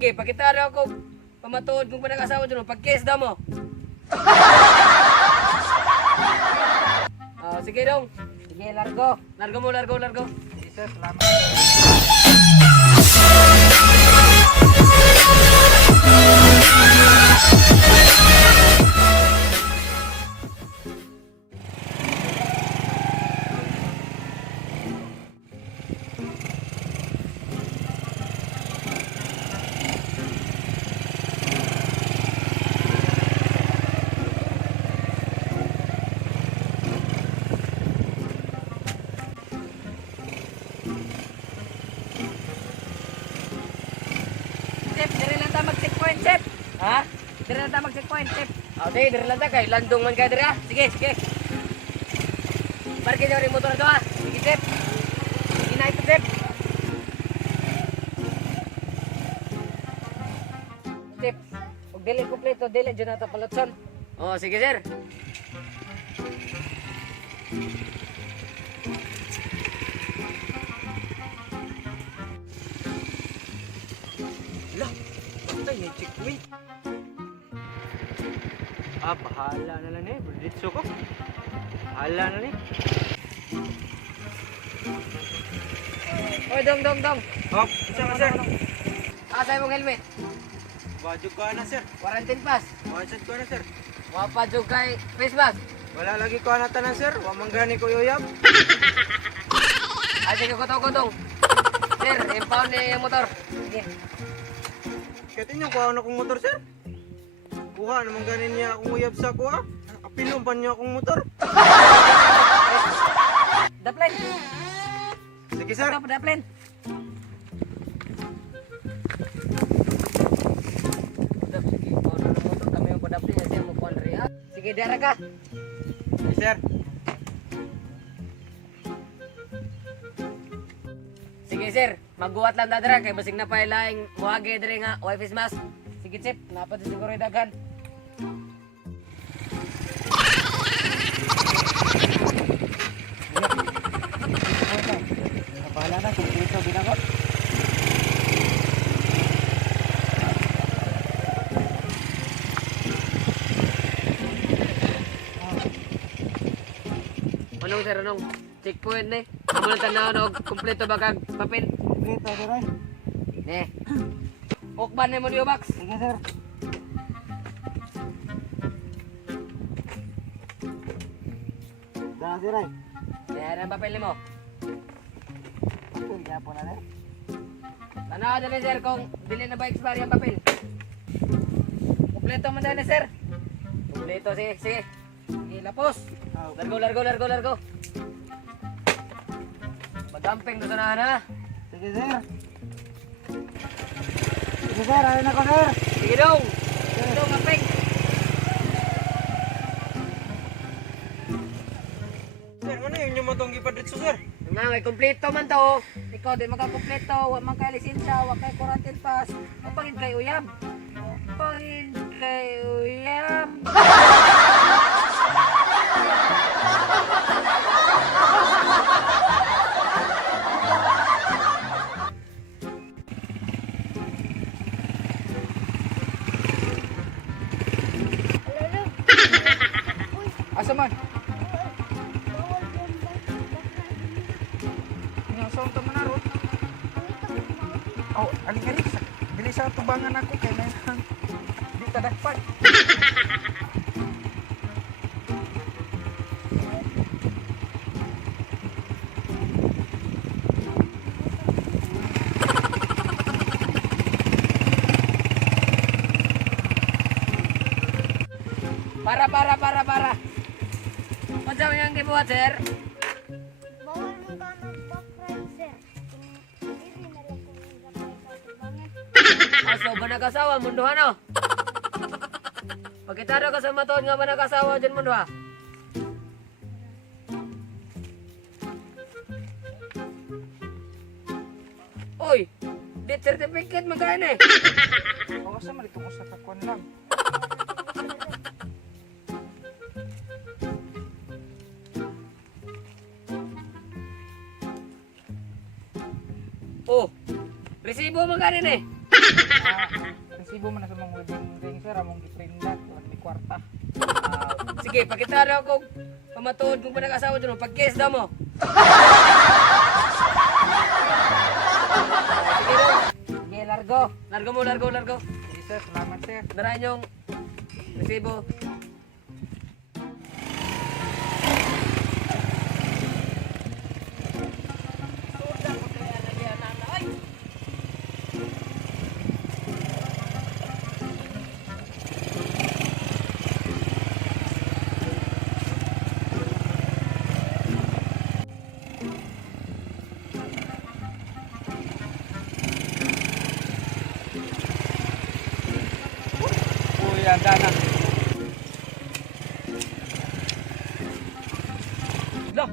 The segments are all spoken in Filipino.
Sige, pakita na ako pamatuod kung panag-asawa dyan. Pag-case daw mo. Sige dong. Sige, largo. Largo mo, largo, largo. Sige sir, salamat. Chef, dire lang ta mag-checkpoint, chef. Ha? Dire lang ta mag-checkpoint, chef. Sige, dire lang ta kay landong man kay dire ha. Sige, sige. Parke jawari motor to ha. Sige, chef. Sige na ito, chef. Chef, pag dili kompleto, dili dyan nata palutson. Sige, sir. Lah, basta yung checkpoint. Bahala na lang eh. Berditso ko. Bahala na ni. Oy, dong, dong, dong. Hop, isa ka sir. Asay mong helmet. Wajud ko na sir. Quarantine pass. Wajud ko na sir. Wapa jud kay face mask. Wala lagi ko na tanan sir. Wamanggani ko yoyap. Ay, sige, kutong-kutong. Sir, impound ni yung motor. Sige. Katin yung kuha na kong motor sir. Kuha naman ganin niya akong uyab sa kuha. Apilong pa niya akong motor. Daplen. Sige sir. Ano pa daplen? Sige, kung ano na motor, kami yung padaplen niya siya mo kuha na rin. Sige, dara ka. Sige sir. Sige, sir. Magbuhat lang dadara kay basig na pa ilaing muhagi diri nga wife is mask. Sige, chip. Napat siguro yung daghan. Bahala na kung dito binako. Anong, sir, anong? Checkpoint na eh. Amo na tanaw na kompleto ba kag papel? Dito sir ay. Ne. Ukban na mo niyo, Max. Sige sir. Dah sir ay. Yan ang papel mo. Papel kaya po na sir. Tanaw na ni sir kung dili na ba expire ang papel. Kompleto man na sir. Kompleto, sige, sige. Sige, lapos. Largo, largo, largo, largo. Magamping doon na na. Sige sir. Sige sir, ayun ako sir. Sige dong. Sige dong, gamping. Sir, ano yun yung motong gipadritso sir? Nga, may kompleto man to. Ikaw di makakompleto, wa man kay lisensya, wa kay quarantine pass. O pangin kay uyab. Pangin kay uyab. Asa man? Ingasong to manarot. Oh, aling-aling. Dili sa tubangan ako kay nang di tadakpan. Para. Unsa man yang gibuhat, sir? Bawal mo ka magpa-friend, sir. Dili na lang kung nagpapay sa tubangan. Aso ba nag-asawa, munduhan no? Pagkitaro ka sa matuod nga ba nag-asawa dyan mundo ha? Uy! Death certificate magkano eh? Oh, asa man itong usa ka kwan lang. Oh! Resibo magkano eh? Resibo man na sa mga wedding ring sir, among giprinda, wala may kwarta. Sige, pakita na ako pamatuod kung pa nag-asawa dyan. Pag-case daw mo. Sige daw. Sige, largo. Largo mo, largo, largo. Sige sir, salamat sir. Darahan yung resibo. Uy, anda na. Lah,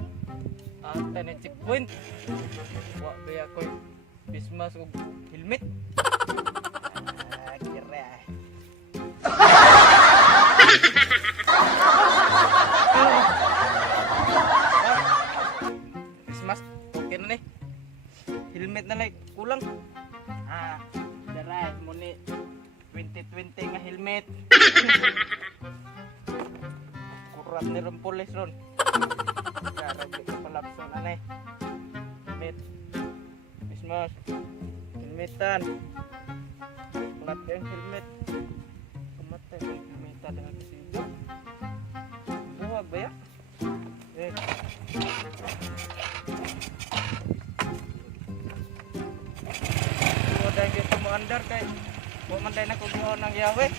ata na checkpoint. Wa kaya ko Christmas ug helmet. Kira. Christmas, okay na ni. Helmet na lang kulang. Daray mo ni 2020 nga helmet. Kurat ni ron pulis ron. Grabe ka palapson anay. Helmet. Christmas. Helmetan. Kulat yung helmet. Kumatay yung helmetan dengan kesiga. Buhag ba ya? Eh. Buwa dahil yung tumuandar kay buwa man dahil na kung buwa ng Yahweh.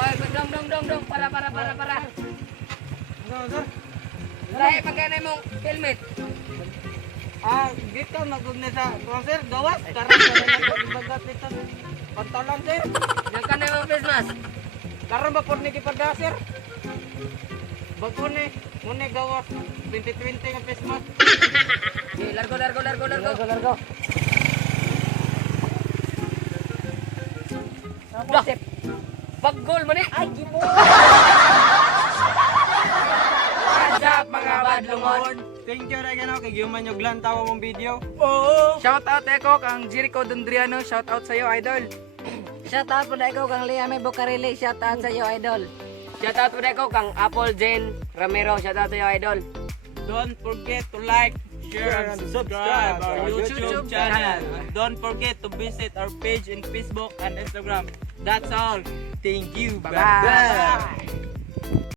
Oy, dong. Para. Ano, sir? Lahi pagkanay mong helmet. Dito mag-ugna sa tuwang sir, gawas. Karan sa lang bagat nito. Pantalan sir. Yung kanay mong face mask. Karan ba po ni kipada sir? Bago ni, muna gawas. 2020 nga face mask. Sige, largo. Largo. Dah. Baggol man eh. Ay, gibo. What's up mga badlungon? Thank you na gano'n kay Gyuman yung glantawa mong video. Shout out Eko kang Jericho Dundriano, shout out sa iyo idol. Shout out po na ikaw kang Liame Bucarili. Shout out sa iyo, idol. Shout out po na ikaw kang Apple Jane Ramiro. Shout out sa iyo, idol. Don't forget to like, share, and subscribe our YouTube channel. And don't forget to visit our page in Facebook and Instagram. That's all. Thank you. Bye-bye. Bye-bye.